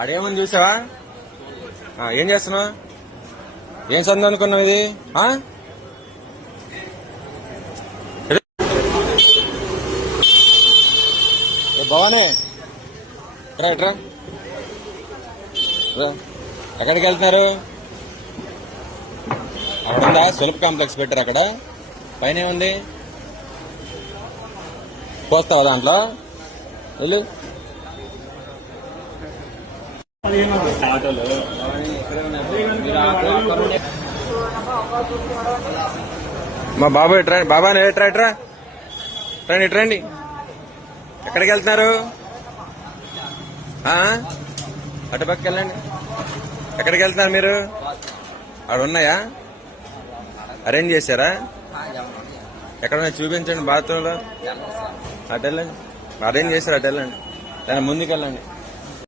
అడేమని చూసావా? ఏం చేస్తున్నావు? ఏం సందు అనుకున్నావు ఇది? ఆ? భవానీ? రా ఇట్రా ఎక్కడికి వెళ్తున్నారు? అక్కడ ఉందా సులభ కాంప్లెక్స్ పెట్టారు అక్కడ. పైన ఏముంది? పోస్తావా దాంట్లో? వెళ్ళు. మా బాబు ఇట్రా బాబా ఎట్రా ఎట్రా రండి ఇట్రండి ఎక్కడికి వెళ్తున్నారు? అటుపక్క వెళ్ళండి. ఎక్కడికి వెళ్తున్నారు మీరు? అక్కడ ఉన్నాయా? అరేంజ్ చేశారా? ఎక్కడ చూపించండి బాత్రూంలో. అటు వెళ్ళండి. అరేంజ్ చేశారు అటు వెళ్ళండి. దాని ముందుకు వెళ్ళండి